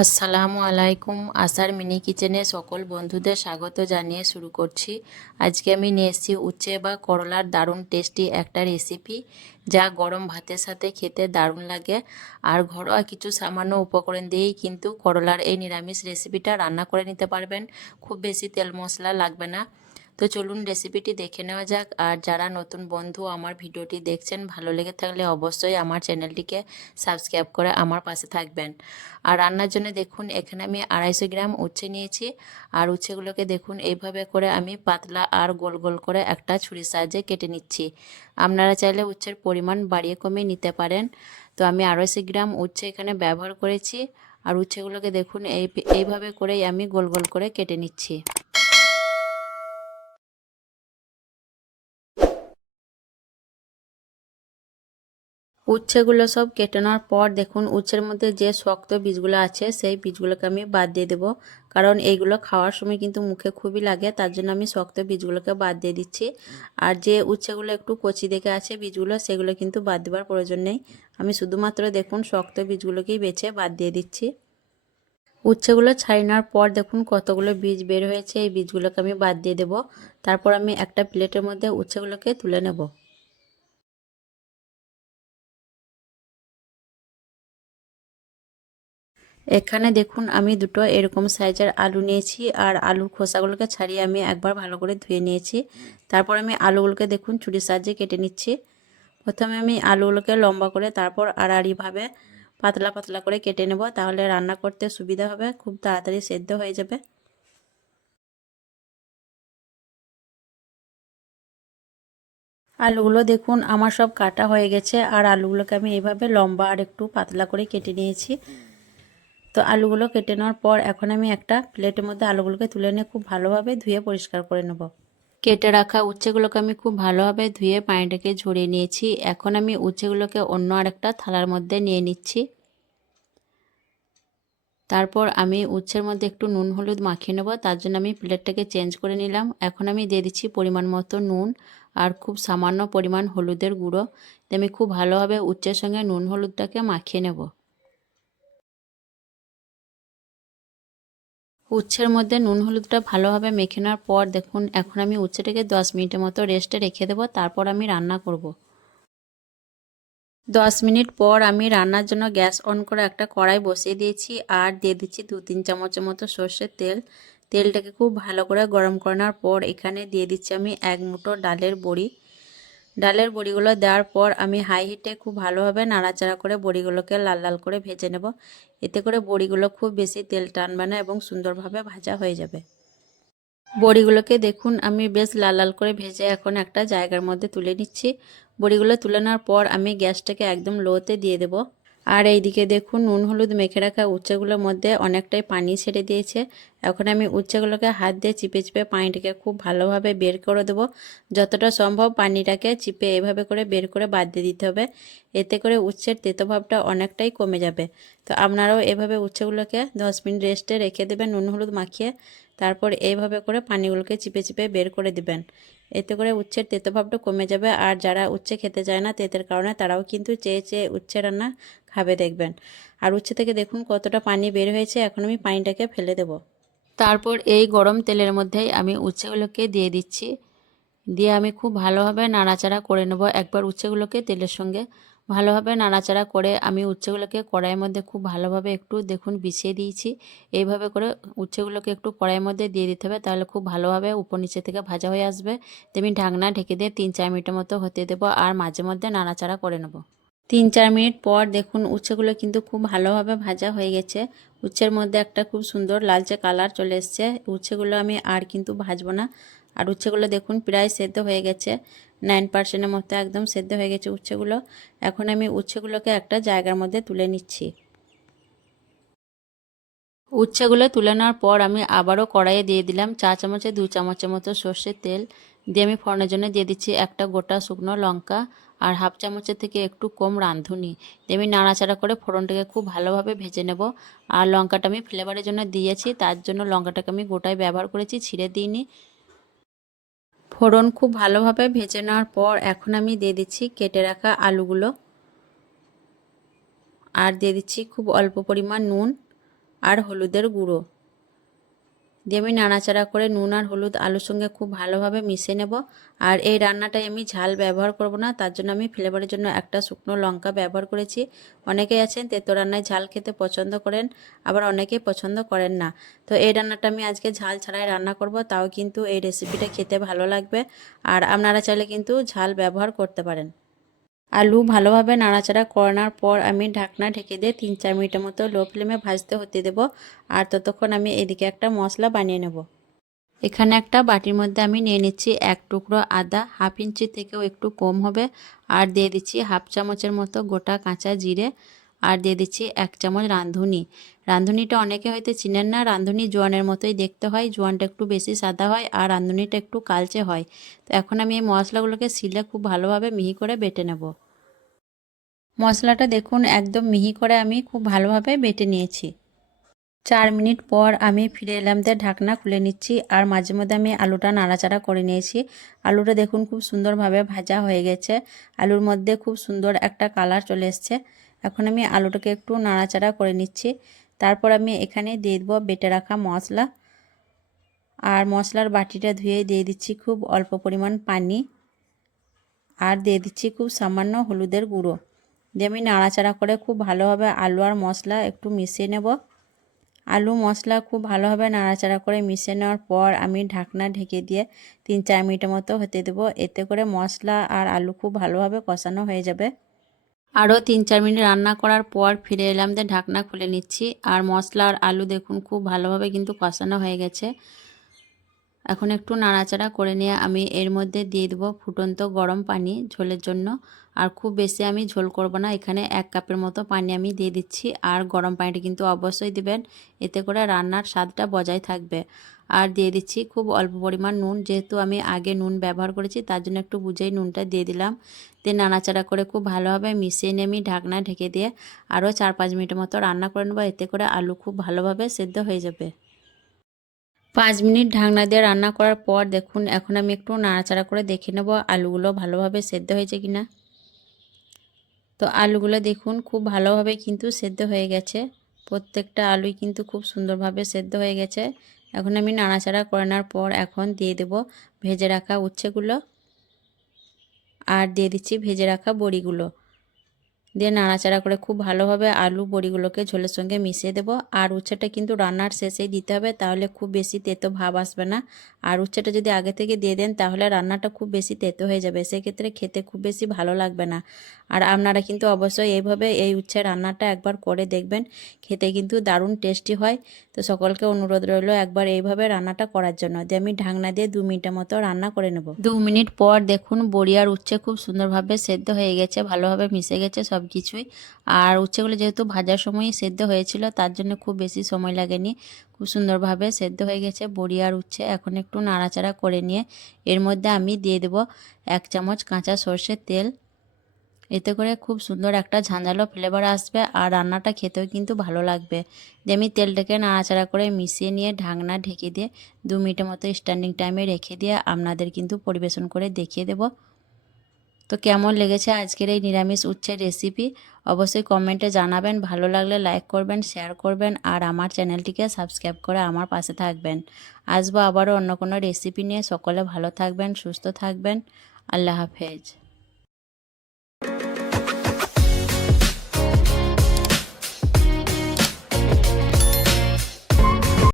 আসসালামু আলাইকুম। আসার মিনি কিচেনে সকল বন্ধুদের স্বাগত জানিয়ে শুরু করছি। আজকে আমি নিয়ে এসেছি উচ্ছে বা করলার দারুণ টেস্টি একটা রেসিপি, যা গরম ভাতের সাথে খেতে দারুণ লাগে। আর ঘরোয়া কিছু সামান্য উপকরণ দিয়েই কিন্তু করলার এই নিরামিষ রেসিপিটা রান্না করে নিতে পারবেন। খুব বেশি তেল মশলা লাগবে না। তো চলুন রেসিপিটি দেখে নেওয়া যাক। আর যারা নতুন বন্ধু আমার ভিডিওটি দেখছেন, ভালো লেগে থাকলে অবশ্যই আমার চ্যানেলটিকে সাবস্ক্রাইব করে আমার পাশে থাকবেন। আর রান্নার জন্য দেখুন, এখানে আমি আড়াইশো গ্রাম উচ্ছে নিয়েছি। আর উচ্ছেগুলোকে দেখুন, এইভাবে করে আমি পাতলা আর গোল গোল করে একটা ছুরির সাহায্যে কেটে নিচ্ছি। আপনারা চাইলে উচ্ছের পরিমাণ বাড়িয়ে কমিয়ে নিতে পারেন। তো আমি আড়াইশো গ্রাম উচ্ছে এখানে ব্যবহার করেছি। আর উচ্ছেগুলোকে দেখুন, এই, এইভাবে করেই আমি গোল গোল করে কেটে নিচ্ছি। উচ্ছেগুলো সব কেটে নেওয়ার পর দেখুন, উচ্ছের মধ্যে যে শক্ত বীজগুলো আছে, সেই বীজগুলোকে আমি বাদ দিয়ে দেবো। কারণ এইগুলো খাওয়ার সময় কিন্তু মুখে খুবই লাগে, তার জন্য আমি শক্ত বীজগুলোকে বাদ দিয়ে দিচ্ছি। আর যে উচ্ছেগুলো একটু কচি দেখে আছে বীজগুলো, সেগুলো কিন্তু বাদ দেওয়ার প্রয়োজন নেই। আমি শুধুমাত্র দেখুন, শক্ত বীজগুলোকেই বেছে বাদ দিয়ে দিচ্ছি। উচ্ছেগুলো ছাড়িয়ে নেওয়ার পর দেখুন, কতগুলো বীজ বের হয়েছে, এই বীজগুলোকে আমি বাদ দিয়ে দেবো। তারপর আমি একটা প্লেটের মধ্যে উচ্ছেগুলোকে তুলে নেব। এখানে দেখুন, আমি দুটো এরকম সাইজের আলু নিয়েছি আর আলুর খোসাগুলোকে ছাড়িয়ে আমি একবার ভালো করে ধুয়ে নিয়েছি। তারপর আমি আলুগুলোকে দেখুন ছুরির সাহায্যে কেটে নিচ্ছি। প্রথমে আমি আলুগুলোকে লম্বা করে, তারপর আড়াআড়িভাবে পাতলা পাতলা করে কেটে নেব, তাহলে রান্না করতে সুবিধা হবে, খুব তাড়াতাড়ি সেদ্ধ হয়ে যাবে। আলুগুলো দেখুন, আমার সব কাটা হয়ে গেছে, আর আলুগুলোকে আমি এইভাবে লম্বা আর একটু পাতলা করে কেটে নিয়েছি। তো আলুগুলো কেটে নেওয়ার পর এখন আমি একটা প্লেটের মধ্যে আলুগুলোকে তুলে নিয়ে খুব ভালোভাবে ধুয়ে পরিষ্কার করে নেব। কেটে রাখা উচ্ছেগুলোকে আমি খুব ভালোভাবে ধুয়ে পানিটাকে ঝরিয়ে নিয়েছি। এখন আমি উচ্ছেগুলোকে অন্য আরেকটা থালার মধ্যে নিয়ে নিচ্ছি। তারপর আমি উচ্ছের মধ্যে একটু নুন হলুদ মাখিয়ে নেব, তার জন্য আমি প্লেটটাকে চেঞ্জ করে নিলাম। এখন আমি দিয়ে দিচ্ছি পরিমাণ মতো নুন আর খুব সামান্য পরিমাণ হলুদের গুঁড়ো। আমি খুব ভালোভাবে উচ্ছের সঙ্গে নুন হলুদটাকে মাখিয়ে নেব। উচ্ছের মধ্যে নুন হলুদটা ভালোভাবে মেখে নেওয়ার পর দেখুন, এখন আমি উচ্ছেটাকে দশ মিনিটের মতো রেস্টে রেখে দেবো, তারপর আমি রান্না করব। দশ মিনিট পর আমি রান্নার জন্য গ্যাস অন করে একটা কড়াই বসিয়ে দিয়েছি আর দিয়ে দিচ্ছি দু তিন চামচের মতো সর্ষের তেল তেলটাকে খুব ভালো করে গরম করানোর পর এখানে দিয়ে দিচ্ছি আমি এক মুঠো ডালের বড়ি ডালের বড়িগুলো দেওয়ার পর আমি হাই হিটে খুব ভালোভাবে নাড়াচাড়া করে বড়িগুলোকে লাল লাল করে ভেজে নেব। এতে করে বড়িগুলো খুব বেশি তেল টানবে না এবং সুন্দরভাবে ভাজা হয়ে যাবে। বড়িগুলোকে দেখুন, আমি বেশ লাল লাল করে ভেজে এখন একটা জায়গার মধ্যে তুলে নিচ্ছি। বড়িগুলো তুলে নেওয়ার পর আমি গ্যাসটাকে একদম লোতে দিয়ে দেবো। আর এইদিকে দেখুন, নুন, হলুদ মেখে রাখা উচ্ছেগুলোর মধ্যে অনেকটাই পানি ছেড়ে দিয়েছে। এখন আমি উচ্ছেগুলোকে হাত দিয়ে চিপে চিপে পানিটাকে খুব ভালোভাবে বের করে দেবো। যতটা সম্ভব পানিটাকে চিপে এভাবে করে বের করে বাদ দিয়ে দিতে হবে। এতে করে উচ্ছের তেতোভাবটা অনেকটাই কমে যাবে। তো আপনারাও এভাবে উচ্ছেগুলোকে দশ মিনিট রেস্টে রেখে দেবেন নুন, হলুদ মাখিয়ে। তারপর এইভাবে করে পানিগুলোকে চিপে চিপে বের করে দিবেন। এতে করে উচ্ছের তেতোভাবটা কমে যাবে আর যারা উচ্ছে খেতে চায় না তেতের কারণে তারাও কিন্তু চেয়ে চেয়ে উচ্ছে রান্না খাবে দেখবেন। আর উচ্ছে থেকে দেখুন কতটা পানি বের হয়েছে, এখন আমি পানিটাকে ফেলে দেব। তারপর এই গরম তেলের মধ্যেই আমি উচ্ছেগুলোকে দিয়ে দিচ্ছি। দিয়ে আমি খুব ভালোভাবে নাড়াচাড়া করে নেব। একবার উচ্ছেগুলোকে তেলের সঙ্গে ভালোভাবে নাড়াচাড়া করে আমি উচ্ছেগুলোকে কড়াইয়ের মধ্যে খুব ভালোভাবে একটু দেখুন বিছিয়ে দিয়েছি। এইভাবে করে উচ্ছেগুলোকে একটু কড়াইয়ের মধ্যে দিয়ে দিতে হবে, তাহলে খুব ভালোভাবে উপর নিচে থেকে ভাজা হয়ে আসবে। তেমনি ঢাকনা ঢেকে দিয়ে তিন চার মিনিটের মতো হতে দেবো আর মাঝে মধ্যে নাড়াচাড়া করে নেব। তিন চার মিনিট পর দেখুন উচ্ছেগুলো কিন্তু খুব ভালোভাবে ভাজা হয়ে গেছে। উচ্ছের মধ্যে একটা খুব সুন্দর লালচে কালার চলে এসছে। উচ্ছেগুলো আমি আর কিন্তু ভাজবো না। আর উচ্ছেগুলো দেখুন প্রায় সেদ্ধ হয়ে গেছে। নাইন পার্সেন্টের মতো একদম সেদ্ধ হয়ে গেছে উচ্ছেগুলো। এখন আমি উচ্ছেগুলোকে একটা জায়গার মধ্যে তুলে নিচ্ছি। উচ্ছেগুলো তুলে নেওয়ার পর আমি আবারও কড়াইয়ে দিয়ে দিলাম চা চামচে, দু চামচের মতো সর্ষের তেল। দিয়ে আমি ফোড়নের জন্য দিয়ে দিচ্ছি একটা গোটা শুকনো লঙ্কা আর হাফ চামচের থেকে একটু কম রাঁধুনি। দিয়ে আমি নাড়াচাড়া করে ফোড়নটাকে খুব ভালোভাবে ভেজে নেব। আর লঙ্কাটা আমি ফ্লেভারের জন্য দিয়েছি, তার জন্য লঙ্কাটাকে আমি গোটায় ব্যবহার করেছি, ছিঁড়ে দিইনি। ফোড়ন খুব ভালোভাবে ভেজে নেওয়ার পর এখন আমি দিয়ে দিচ্ছি কেটে রাখা আলুগুলো। আর দিয়ে দিচ্ছি খুব অল্প পরিমাণ নুন আর হলুদের গুঁড়ো। দিয়ে আমি নাড়াচাড়া করে নুন আর হলুদ আলুর সঙ্গে খুব ভালোভাবে মিশিয়ে নেব। আর এই রান্নাটায় আমি ঝাল ব্যবহার করব না, তার জন্য আমি ফ্লেভারের জন্য একটা শুকনো লঙ্কা ব্যবহার করেছি। অনেকেই আছেন তেতো রান্নায় ঝাল খেতে পছন্দ করেন, আবার অনেকেই পছন্দ করেন না। তো এই রান্নাটা আমি আজকে ঝাল ছাড়াই রান্না করব, তাও কিন্তু এই রেসিপিটা খেতে ভালো লাগবে। আর আপনারা চাইলে কিন্তু ঝাল ব্যবহার করতে পারেন। আলু ভালোভাবে নাড়াচাড়া করানোর পর আমি ঢাকনা ঢেকে দিয়ে তিন চার মিনিটের মতো লো ফ্লেমে ভাজতে হতে দেব। আর ততক্ষণ আমি এদিকে একটা মশলা বানিয়ে নেব। এখানে একটা বাটির মধ্যে আমি নিয়ে নিচ্ছি এক টুকরো আদা, হাফ ইঞ্চি থেকেও একটু কম হবে। আর দিয়ে দিচ্ছি হাফ চামচের মতো গোটা কাঁচা জিরে। আর দিয়ে দিচ্ছি এক চামচ রাঁধুনি। রাঁধুনিটা অনেকে হয়তো চিনেন না, রাঁধুনি জোয়ানের মতোই দেখতে হয়, জোয়ানটা একটু বেশি সাদা হয় আর রাঁধুনিটা একটু কালচে হয়। তো এখন আমি এই মশলাগুলোকে শিলে খুব ভালোভাবে মিহি করে বেটে নেব। মশলাটা দেখুন, একদম মিহি করে আমি খুব ভালোভাবে বেটে নিয়েছি। চার মিনিট পর আমি ফিরে এলাম দিয়ে ঢাকনা খুলে নিচ্ছি আর মাঝে মধ্যে আমি আলুটা নাড়াচাড়া করে নিয়েছি। আলুটা দেখুন খুব সুন্দরভাবে ভাজা হয়ে গেছে। আলুর মধ্যে খুব সুন্দর একটা কালার চলে এসছে। এখন আমি আলুটাকে একটু নাড়াচাড়া করে নিচ্ছি। তারপর আমি এখানে দিয়ে দেবো বেটে রাখা মশলা। আর মশলার বাটিটা ধুয়ে দিয়ে দিচ্ছি খুব অল্প পরিমাণ পানি। আর দিয়ে দিচ্ছি খুব সামান্য হলুদের গুঁড়ো। দিয়ে আমি নাড়াচাড়া করে খুব ভালোভাবে আলু আর মশলা একটু মিশিয়ে নেব। আলু, মশলা খুব ভালোভাবে নাড়াচাড়া করে মিশিয়ে নেওয়ার পর আমি ঢাকনা ঢেকে দিয়ে তিন চার মিনিটের মতো হতে দেবো। এতে করে মশলা আর আলু খুব ভালোভাবে কষানো হয়ে যাবে। আরও তিন চার মিনিট রান্না করার পর ফিরে এলাম দিয়ে ঢাকনা খুলে নিচ্ছি। আর মশলা আর আলু দেখুন, খুব ভালোভাবে কিন্তু কষানো হয়ে গেছে। এখন একটু নাড়াচাড়া করে নিয়ে আমি এর মধ্যে দিয়ে দেবো ফুটন্ত গরম পানি ঝোলের জন্য। আর খুব বেশি আমি ঝোল করব না, এখানে এক কাপের মতো পানি আমি দিয়ে দিচ্ছি। আর গরম পানিটা কিন্তু অবশ্যই দিবেন, এতে করে রান্নার স্বাদটা বজায় থাকবে। আর দিয়ে দিচ্ছি খুব অল্প পরিমাণ নুন, যেহেতু আমি আগে নুন ব্যবহার করেছি, তার জন্য একটু বুঝেই নুনটা দিয়ে দিলাম। দিয়ে নাড়াচাড়া করে খুব ভালোভাবে মিশিয়ে নিয়ে আমি ঢাকনা ঢেকে দিয়ে আরও চার পাঁচ মিনিটের মতো রান্না করে নেব, এতে করে আলু খুব ভালোভাবে সেদ্ধ হয়ে যাবে। পাঁচ মিনিট ঢাকনা দিয়ে রান্না করার পর দেখুন, এখন আমি একটু নাড়াচাড়া করে দেখে নেব আলুগুলো ভালোভাবে সেদ্ধ হয়েছে কিনা। তো আলুগুলো দেখুন, খুব ভালোভাবে কিন্তু সেদ্ধ হয়ে গেছে। প্রত্যেকটা আলুই কিন্তু খুব সুন্দরভাবে সেদ্ধ হয়ে গেছে। এখন আমি নাড়াচাড়া করে নেওয়ার পর এখন দিয়ে দেব ভেজে রাখা উচ্ছেগুলো। আর দিয়ে দিচ্ছি ভেজে রাখা বড়িগুলো। দিয়ে নাড়াচাড়া করে খুব ভালোভাবে আলু বড়িগুলোকে ঝোলের সঙ্গে মিশিয়ে দেবো। আর উচ্ছেটা কিন্তু রান্নার শেষেই দিতে হবে, তাহলে খুব বেশি তেতো ভাব আসবে না। আর উচ্ছেটা যদি আগে থেকে দিয়ে দেন, তাহলে রান্নাটা খুব বেশি তেতো হয়ে যাবে। সেক্ষেত্রে খেতে খুব বেশি ভালো লাগবে না। আর আপনারা কিন্তু অবশ্যই এইভাবে এই উচ্ছে রান্নাটা একবার করে দেখবেন, খেতে কিন্তু দারুণ টেস্টি হয়। তো সকলকে অনুরোধ রইল একবার এইভাবে রান্নাটা করার জন্য। দিয়ে আমি ঢাকনা দিয়ে দু মিনিটের মতো রান্না করে নেব। দু মিনিট পর দেখুন বড়ি আর উচ্ছে খুব সুন্দরভাবে সেদ্ধ হয়ে গেছে, ভালোভাবে মিশে গেছে সব কিছুই আর উচ্ছেগুলো যেহেতু ভাজার সময়ই সেদ্ধ হয়েছিল, তার জন্য খুব বেশি সময় লাগেনি। খুব সুন্দরভাবে সেদ্ধ হয়ে গেছে বড়ি আর উচ্ছে। এখন একটু নাড়াচাড়া করে নিয়ে এর মধ্যে আমি দিয়ে দেব এক চামচ কাঁচা সর্ষের তেল। এতে করে খুব সুন্দর একটা ঝাঁঝালো ফ্লেভার আসবে আর রান্নাটা খেতেও কিন্তু ভালো লাগবে। দিয়ে আমি তেলটাকে নাড়াচাড়া করে মিশিয়ে নিয়ে ঢাকনা ঢেকে দিয়ে দু মিনিটের মতো স্ট্যান্ডিং টাইমে রেখে দিয়ে আপনাদের কিন্তু পরিবেশন করে দেখিয়ে দেব। তো কেমন লেগেছে আজকের এই নিরামিষ উচ্ছের রেসিপি অবশ্যই কমেন্টে জানাবেন। ভালো লাগলে লাইক করবেন শেয়ার করবেন আর আমার চ্যানেলটিকে সাবস্ক্রাইব করে আমার পাশে থাকবেন। আসব আবারও অন্য কোনো রেসিপি নিয়ে। সকলে ভালো থাকবেন, সুস্থ থাকবেন। আল্লাহ হাফেজ।